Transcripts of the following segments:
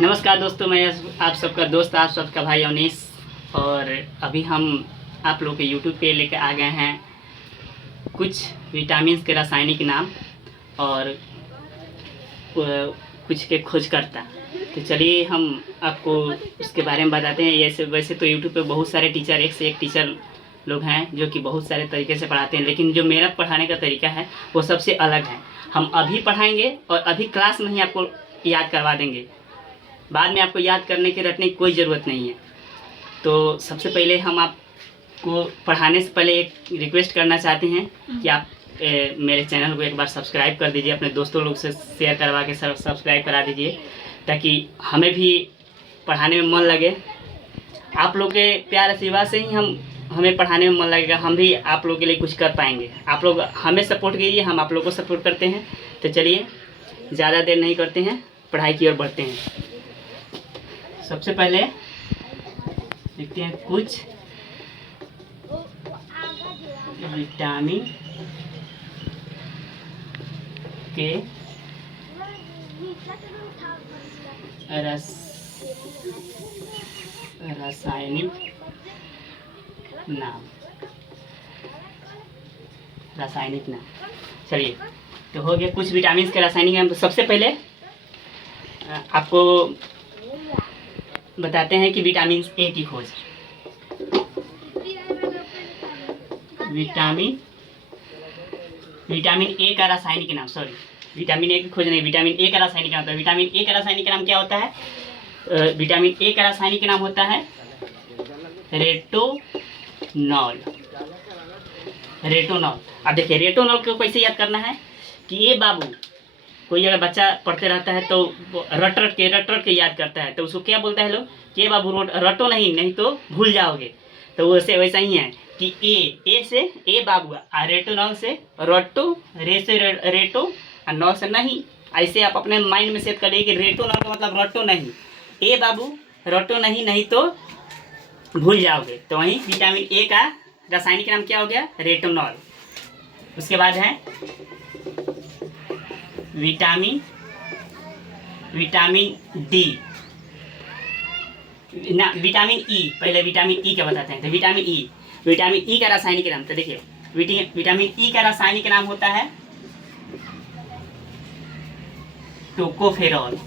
नमस्कार दोस्तों, मैं आप सबका दोस्त, आप सबका भाई अवनीश। और अभी हम आप लोग के यूट्यूब पे लेकर आ गए हैं कुछ विटामिन के रासायनिक नाम और कुछ के खोजकर्ता। तो चलिए हम आपको उसके बारे में बताते हैं। वैसे तो यूट्यूब पे बहुत सारे टीचर, एक से एक टीचर लोग हैं जो कि बहुत सारे तरीके से पढ़ाते हैं, लेकिन जो मेरा पढ़ाने का तरीका है वो सबसे अलग है। हम अभी पढ़ाएंगे और अभी क्लास में ही आपको याद करवा देंगे। बाद में आपको याद करने की रटने की कोई ज़रूरत नहीं है। तो सबसे पहले हम आपको पढ़ाने से पहले एक रिक्वेस्ट करना चाहते हैं कि आप मेरे चैनल को एक बार सब्सक्राइब कर दीजिए, अपने दोस्तों लोग से शेयर करवा के सब्सक्राइब करा दीजिए, ताकि हमें भी पढ़ाने में मन लगे। आप लोग के प्यार आशीर्वाद से ही हमें पढ़ाने में मन लगेगा, हम भी आप लोग के लिए कुछ कर पाएंगे। आप लोग हमें सपोर्ट कीजिए, हम आप लोग को सपोर्ट करते हैं। तो चलिए ज़्यादा देर नहीं करते हैं, पढ़ाई की ओर बढ़ते हैं। सबसे पहले देखते हैं कुछ विटामिन के रासायनिक नाम। चलिए, तो हो गया कुछ विटामिन के रासायनिक नाम। तो सबसे पहले आपको बताते हैं कि विटामिन ए की खोज। विटामिन ए का रासायनिक नाम, विटामिन ए की खोज नहीं, विटामिन ए का रासायनिक नाम। तो विटामिन ए का रासायनिक नाम क्या होता है? विटामिन ए का रासायनिक नाम होता है रेटोनॉल। अब देखिए, रेटोनॉल को कैसे याद करना है कि ये बाबू, कोई अगर बच्चा पढ़ते रहता है तो रट रट के याद करता है, तो उसको क्या बोलता है लोग कि बाबू रटो नहीं तो भूल जाओगे। तो वैसा ही है कि ए से ए बाबू, रेटोनॉल से रटो, रे से रेटो और नॉल से नहीं। ऐसे आप अपने माइंड में सेट करिए कि रेटोनॉल का मतलब रटो नहीं, ए बाबू रटो नहीं तो भूल जाओगे। तो वहीं विटामिन ए का रासायनिक नाम क्या हो गया? रेटोनॉल। उसके बाद है विटामिन डी ना, विटामिन ई। पहले विटामिन ई क्या बताते हैं। तो विटामिन ई का रासायनिक नाम, तो देखिए विटामिन ई का रासायनिक नाम होता है टोकोफेरॉल।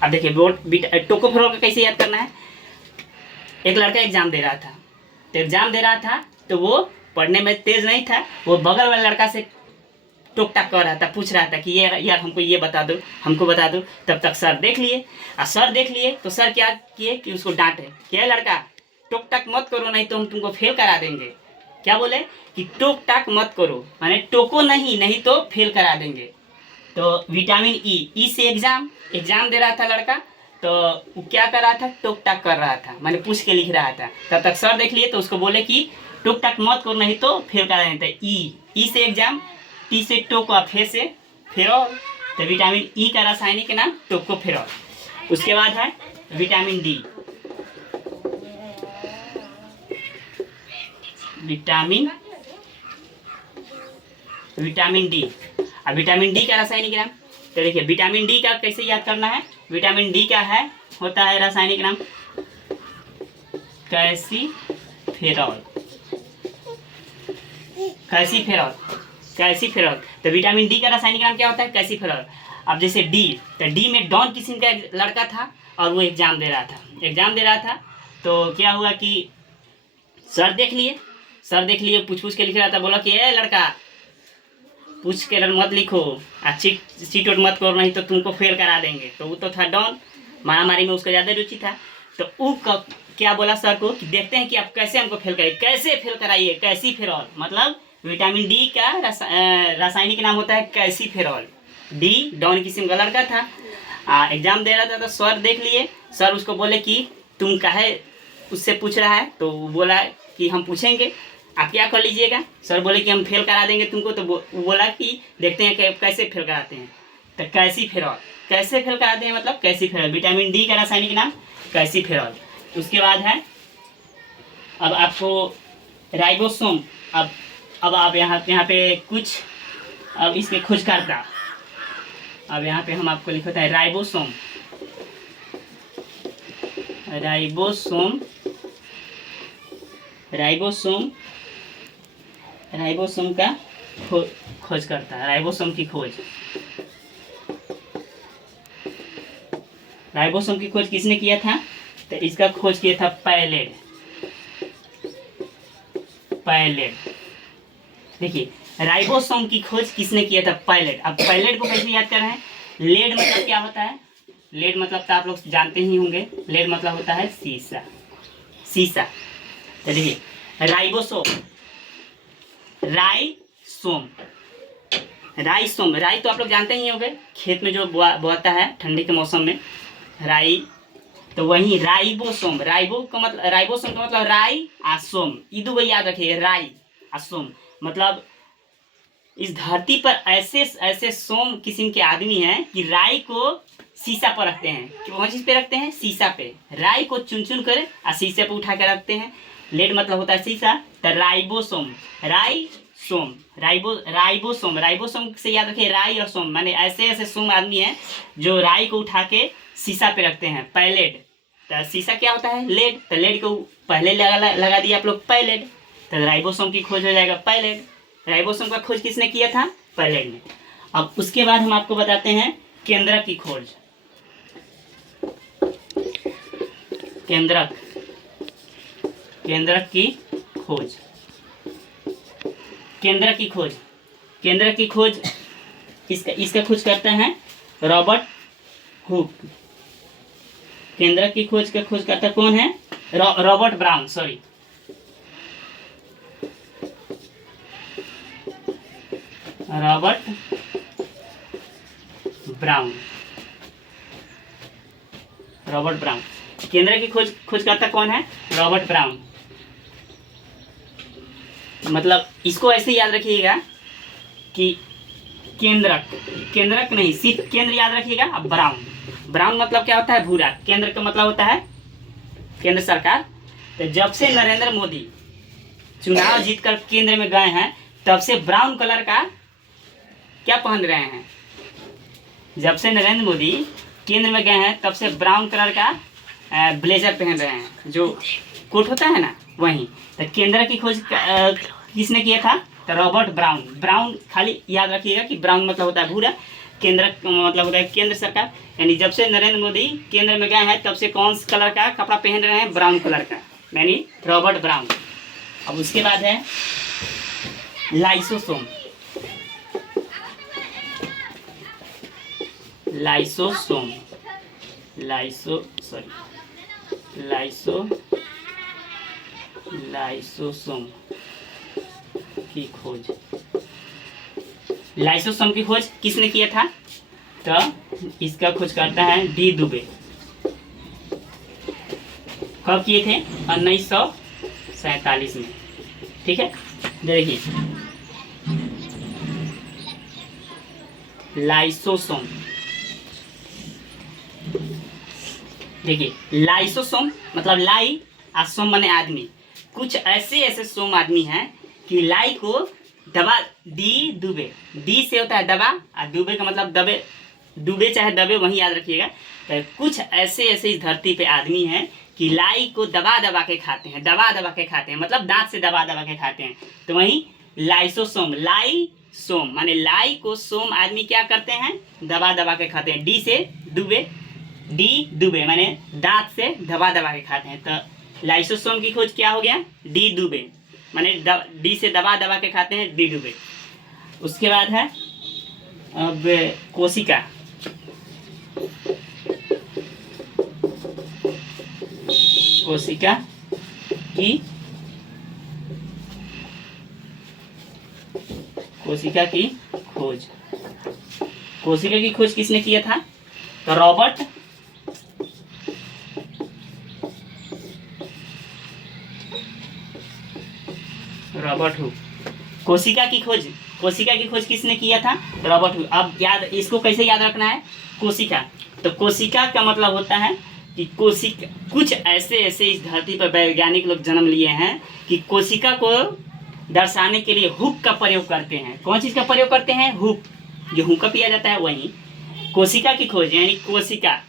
अब देखिए टोकोफेरॉल का कैसे याद करना है। एक लड़का एग्जाम दे रहा था तो वो पढ़ने में तेज नहीं था। वो बगल वाले लड़का से टोक टाक कर रहा था, पूछ रहा था कि ये यार हमको ये बता दो, हमको बता दो। तब तक सर देख लिए तो सर क्या किए कि उसको डांटे, क्या लड़का टोक टाक मत करो नहीं तो हम तुमको फेल करा देंगे। क्या बोले कि टोक टाक मत करो, माने टोको नहीं तो फेल करा देंगे। तो विटामिन ई से एग्जाम दे रहा था लड़का, तो वो क्या कर रहा था? टोक टाक कर रहा था, माने पूछ के लिख रहा था। तब तक सर देख लिए तो उसको बोले कि टोक टाक मत करो नहीं तो फेल करा देंगे। ई से एग्जाम, टी से टोको, फे से फेरॉल। तो विटामिन ई का रासायनिक नाम टोकोफेरॉल। उसके बाद है विटामिन डी। Vitamin D. अब विटामिन डी का रासायनिक नाम, तो देखिए विटामिन डी का कैसे याद करना है। विटामिन डी का होता है रासायनिक नाम कैल्सीफेरॉल। तो विटामिन डी का रासायनिक नाम क्या होता है? कैल्सीफेरॉल। अब जैसे डी, तो डी में डॉन किस्म का लड़का था और वो एग्जाम दे रहा था। तो क्या हुआ कि सर देख लिए पूछ के लिख रहा था। बोला कि ए लड़का, पूछ के मत लिखो, चीट मत करो नहीं तो तुमको फेल करा देंगे। तो वो तो था डॉन, मारामारी में उसका ज़्यादा रुचि था। तो वो क्या बोला सर को कि देखते हैं कि आप कैसे हमको फेल कराइए, कैसे फेल कराइए। कैल्सीफेरॉल मतलब विटामिन डी का रासायनिक नाम होता है कैल्सीफेरॉल। डी डॉन किस्म का लड़का था, एग्जाम दे रहा था। तो सर देख लिए, सर उसको बोले कि तुम काहे उससे पूछ रहा है। तो वो बोला कि हम पूछेंगे, आप क्या कर लीजिएगा। सर बोले कि हम फेल करा देंगे तुमको। तो वो बोला कि देखते हैं कैसे फेल कराते हैं। तो कैल्सीफेरॉल कैसे फेल कराते हैं, मतलब कैल्सीफेरॉल, विटामिन डी का रासायनिक नाम कैल्सीफेरॉल। उसके बाद है अब आपको राइबोसोम। अब अब आप यहाँ पे कुछ, अब इसके खोजकर्ता, अब यहाँ पे हम आपको लिखता है राइबोसोम। राइबोसोम राइबोसोम राइबोसोम का खोज करता है, राइबोसोम की खोज। राइबोसोम की खोज किसने किया था? तो इसका खोज किया था पैलेड। देखिए, राइबोसोम की खोज किसने किया था? पैलेड। अब पैलेड को कैसे याद कर रहे हैं? लेड मतलब क्या होता है? लेड मतलब तो आप लोग जानते ही होंगे, लेड मतलब होता है सीसा। तो देखिए, राइसोम, राई तो आप लोग जानते ही होंगे, खेत में जो बोता है ठंडी के मौसम में, राई। तो वही राइबोसोम, राइबोसोम का मतलब राई आ सोम, ये दो याद रखिए, राई आ सोम। मतलब इस धरती पर ऐसे सोम किस्म के आदमी हैं कि राई को शीशा पर रखते हैं। कौन चीज पे रखते हैं? शीशा पे। राई को चुन कर और शीशे पे उठा कर रखते हैं। लेड मतलब होता है शीशा। तो राइबोसोम, राइबोसोम से याद रखिए, राई और सोम, माने ऐसे सोम आदमी हैं जो राई को उठा के शीशा पे रखते हैं। पैलेड, तो शीशा क्या होता है? लेड। तो लेड को पहले लगा दिया आप लोग पैलेड, तो राइबोसोम की खोज हो जाएगा पैलेड। राइबोसोम का खोज किसने किया था? पैलेड ने। अब उसके बाद हम आपको बताते हैं केंद्रक की खोज। केंद्रक की खोज। केंद्रक की खोज इसका खोज करते हैं रॉबर्ट हुक। केंद्रक की खोज का खोजकर्ता कौन है? Robert brown, sorry, Robert brown. केंद्र की खोजकर्ता कौन है? Robert brown. मतलब इसको ऐसे याद रखिएगा कि केंद्रक नहीं, सिर्फ केंद्र याद रखिएगा। अब ब्राउन मतलब क्या होता है? भूरा। केंद्र का मतलब होता है केंद्र सरकार। तो जब से नरेंद्र मोदी चुनाव जीतकर केंद्र में गए हैं, तब से ब्राउन कलर का क्या पहन रहे हैं? जब से नरेंद्र मोदी केंद्र में गए हैं, तब से ब्राउन कलर का ब्लेजर पहन रहे हैं, जो कोट होता है ना, वही। तो केंद्र की खोज किसने किया था? तो रॉबर्ट ब्राउन खाली याद रखिएगा कि ब्राउन मतलब होता है भूरा, केंद्र मतलब होता है केंद्र सरकार। यानी जब से नरेंद्र मोदी केंद्र में गए हैं, तब से कौन सा कलर का कपड़ा पहन रहे हैं? ब्राउन कलर का, यानी रॉबर्ट ब्राउन। अब उसके बाद है लाइसोसोम। लाइसोसोम की खोज। लाइसोसोम की खोज किसने किया था? तो इसका खोज करता है डी दुबे। कब किए थे? 1947 में। ठीक है, देखिए लाइसोसोम। देखिए, लाइसोसोम मतलब लाई, सोम माने आदमी। कुछ ऐसे सोम आदमी हैं कि लाई को दबा, दुबे, डी से होता है दबा, और दुबे का मतलब दबे, डूबे चाहे दबे, वही याद रखिएगा। तो कुछ ऐसे इस धरती पे आदमी हैं कि लाई को दबा दबा के खाते हैं, मतलब दांत से दबा दबा के खाते हैं। तो वही लाइसोसोम, सोम माने लाई को सोम आदमी क्या करते हैं? दबा दबा के खाते हैं। डी से दुबे माने दांत से दबा दबा के खाते हैं। तो लाइसोसोम की खोज क्या हो गया? डी दुबे माने डी से दबा दबा के खाते हैं, डी दुबे। उसके बाद है अब कोशिका। कोशिका की खोज। कोशिका की खोज किसने किया था? तो रॉबर्ट हुक। कोशिका की खोज किसने किया था? Robert Hooke. अब इसको कैसे याद रखना है? कोशिका, तो कोशिका का मतलब होता है कि कुछ ऐसे इस धरती पर वैज्ञानिक लोग जन्म लिए हैं कि कोशिका को दर्शाने के लिए हुक का प्रयोग करते हैं। कौन चीज़ का प्रयोग करते हैं? हुक। जो हुक्का पिया जाता है वही। कोशिका की खोज यानी कोशिका,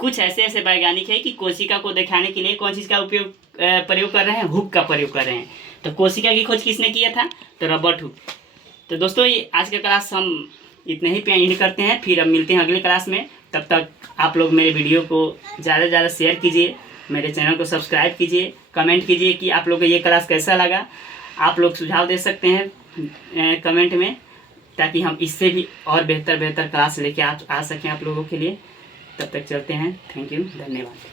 कुछ ऐसे ऐसे वैज्ञानिक है कि कोशिका को दिखाने के लिए कौन चीज़ का प्रयोग कर रहे हैं? हुक का प्रयोग कर रहे हैं। तो कोशिका की खोज किसने किया था? तो रॉबर्ट हुक। तो दोस्तों ये आज का क्लास हम इतने ही पे एंड करते हैं, फिर अब मिलते हैं अगले क्लास में। तब तक आप लोग मेरे वीडियो को ज़्यादा से ज़्यादा शेयर कीजिए, मेरे चैनल को सब्सक्राइब कीजिए, कमेंट कीजिए कि आप लोग को ये क्लास कैसा लगा। आप लोग सुझाव दे सकते हैं कमेंट में, ताकि हम इससे भी और बेहतर क्लास लेके आ सकें आप लोगों के लिए। तब तक चलते हैं। थैंक यू, धन्यवाद।